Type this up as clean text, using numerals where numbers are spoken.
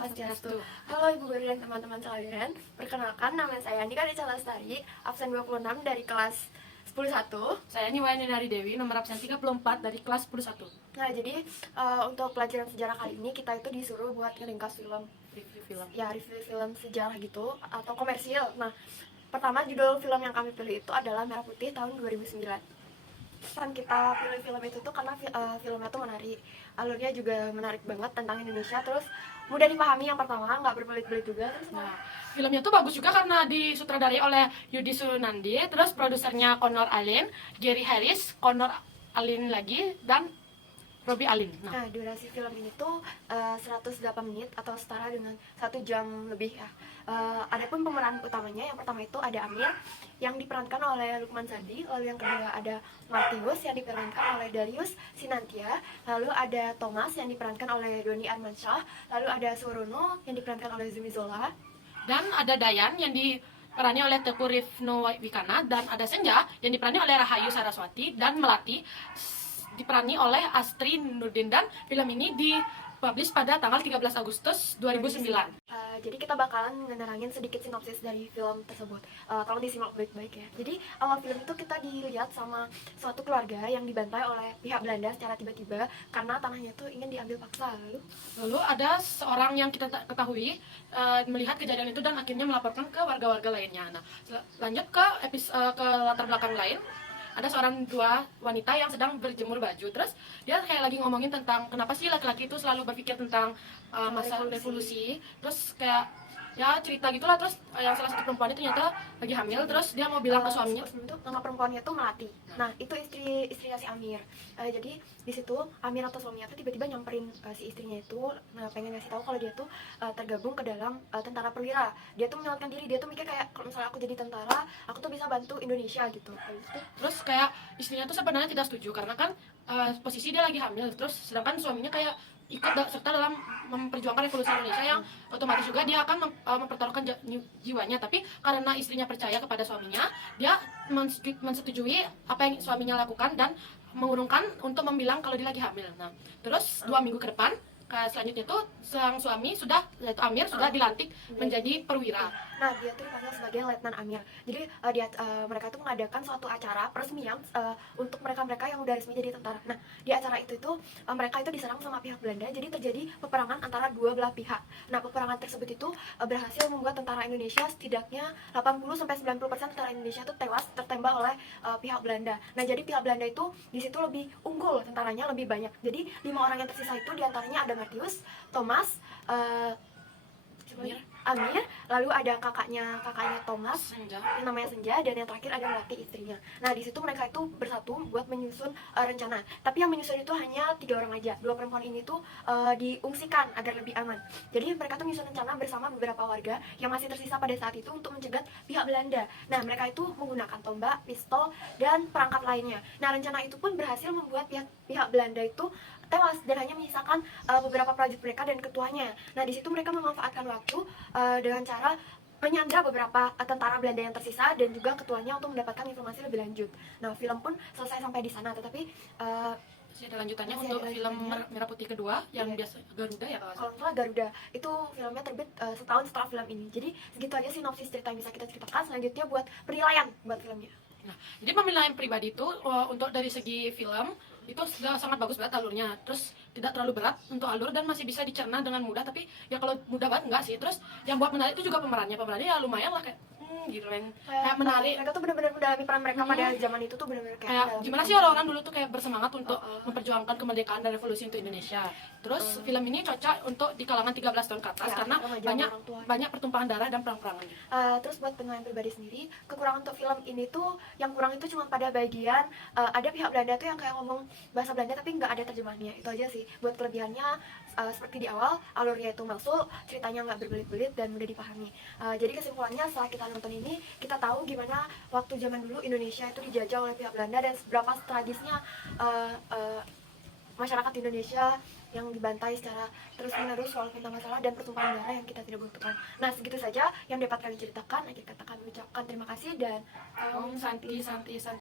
Swastiastu. Halo Ibu Guru dan teman-teman sekalian. Perkenalkan, nama saya Andika Rica Lestari, absen 26 dari kelas 101. Saya Niwayani Nari Dewi, nomor absen 34 dari kelas 101. Nah, jadi untuk pelajaran sejarah kali ini kita itu disuruh buat ngeringkas film. Review film. Ya, review film sejarah gitu atau komersil. Nah, pertama judul film yang kami pilih itu adalah Merah Putih tahun 2009. Kan kita pilih film itu tuh karena filmnya tuh menarik, alurnya juga menarik banget tentang Indonesia, terus mudah dipahami yang pertama, nggak berbelit-belit juga. Terus Nah, filmnya tuh bagus juga karena disutradarai oleh Yudi Sunandi, terus produsernya Connor Allen, Gary Harris, Connor Allen lagi, dan Robbie Allen. Nah, durasi film ini tuh 108 menit atau setara dengan 1 jam lebih ya. Adapun pemeran utamanya, yang pertama itu ada Amir yang diperankan oleh Lukman Sardi, lalu yang kedua ada Martius yang diperankan oleh Darius Sinantia, lalu ada Thomas yang diperankan oleh Doni Armansyah, lalu ada Surono yang diperankan oleh Zumi Zola, Dan ada Dayan yang diperani oleh Teguh Rifno Wikana, dan ada Senja yang diperani oleh Rahayu Saraswati, dan Melati diperani oleh Astri Nurdin. Dan film ini dipublish pada tanggal 13 Agustus 2009. Jadi kita bakalan ngenerangin sedikit sinopsis dari film tersebut. Tolong disimak baik-baik ya. Jadi awal film itu kita dilihat sama suatu keluarga yang dibantai oleh pihak Belanda secara tiba-tiba karena tanahnya itu ingin diambil paksa. Lalu ada seorang yang kita ketahui melihat kejadian itu dan akhirnya melaporkan ke warga-warga lainnya. Nah, lanjut ke ke latar belakang lain. Ada dua wanita yang sedang berjemur baju. Terus dia kayak lagi ngomongin tentang kenapa sih laki-laki itu selalu berpikir tentang masa revolusi. Terus kayak ya cerita gitulah. Terus yang salah satu perempuan itu ternyata lagi hamil. Terus dia mau bilang ke suaminya. Itu nama perempuannya tuh Melati. Nah, itu istrinya si Amir. Jadi di situ Amir atau suaminya tuh tiba-tiba nyamperin si istrinya itu, pengen ngasih tahu kalau dia tuh tergabung ke dalam tentara perwira. Dia tuh menyelamatkan diri. Dia tuh mikir kayak kalau misalnya aku jadi tentara, aku tuh bisa bantu Indonesia gitu. Terus kayak istrinya tuh sebenarnya tidak setuju karena kan posisi dia lagi hamil. Terus sedangkan suaminya kayak ikut serta dalam memperjuangkan revolusi Indonesia, yang otomatis juga dia akan mempertaruhkan jiwanya. Tapi karena istrinya percaya kepada suaminya, dia mensetujui apa yang suaminya lakukan dan mengurungkan untuk membilang kalau dia lagi hamil. Nah, terus 2 minggu ke depan selanjutnya tuh sang suami sudah, yaitu Amir, sudah dilantik menjadi perwira. Nah, dia tuh dipanggil sebagai Letnan Amir. Jadi mereka tuh mengadakan suatu acara peresmian untuk mereka-mereka yang udah resmi jadi tentara. Nah, di acara itu mereka itu diserang sama pihak Belanda, jadi terjadi peperangan antara dua belah pihak. Nah, peperangan tersebut itu berhasil membuat tentara Indonesia setidaknya 80-90% tentara Indonesia itu tewas tertembak oleh pihak Belanda. Nah, jadi pihak Belanda itu di situ lebih unggul, tentaranya lebih banyak. Jadi 5 orang yang tersisa itu diantaranya ada Martius, Thomas, Amir, lalu ada kakaknya Thomas, yang namanya Senja, dan yang terakhir ada Melati, istrinya. Nah, di situ mereka itu bersatu buat menyusun rencana. Tapi yang menyusun itu hanya 3 orang aja. 2 perempuan ini tuh diungsikan agar lebih aman. Jadi mereka tuh menyusun rencana bersama beberapa warga yang masih tersisa pada saat itu untuk mencegat pihak Belanda. Nah, mereka itu menggunakan tombak, pistol, dan perangkat lainnya. Nah, rencana itu pun berhasil membuat pihak Belanda itu tewas dan hanya menyisakan beberapa prajurit mereka dan ketuanya. Nah, di situ mereka memanfaatkan waktu dengan cara menyandra beberapa tentara Belanda yang tersisa dan juga ketuanya untuk mendapatkan informasi lebih lanjut. Nah, film pun selesai sampai di sana, tetapi masih ada lanjutannya untuk film Merah Putih kedua yang biasa Garuda ya kalau salah Garuda. Itu filmnya terbit setahun setelah film ini. Jadi segitu aja sinopsis cerita yang bisa kita ceritakan. Selanjutnya buat penilaian buat filmnya. Nah, jadi penilaian pribadi itu untuk dari segi film itu sudah sangat bagus banget alurnya. Terus tidak terlalu berat untuk alur dan masih bisa dicerna dengan mudah. Tapi ya kalau mudah banget enggak sih. Terus yang buat menarik itu juga pemerannya ya lumayan lah, kayak gitu kan, kayak menarik. Mereka tuh benar-benar mendalami peran mereka pada zaman itu tuh benar-benar kayak gimana sih orang-orang dulu tuh kayak bersemangat untuk memperjuangkan kemerdekaan dan revolusi untuk Indonesia. Terus film ini cocok untuk di kalangan 13 tahun ke atas karena banyak pertumpahan darah dan perang-perangan. Terus buat penilaian pribadi sendiri, kekurangan untuk film ini tuh yang kurang itu cuma pada bagian ada pihak Belanda tuh yang kayak ngomong bahasa Belanda tapi nggak ada terjemahannya. Itu aja sih. Buat kelebihannya seperti di awal, alurnya itu masuk, ceritanya nggak berbelit-belit dan mudah dipahami. Jadi kesimpulannya setelah kita nonton ini, kita tahu gimana waktu zaman dulu Indonesia itu dijajah oleh pihak Belanda dan seberapa tragisnya masyarakat Indonesia yang dibantai secara terus-menerus walaupun tanpa masalah dan pertumpahan darah yang kita tidak butuhkan. Nah, segitu saja yang dapat kami ceritakan. Akhir kata kami ucapkan terima kasih dan Om Santi Santi Santi.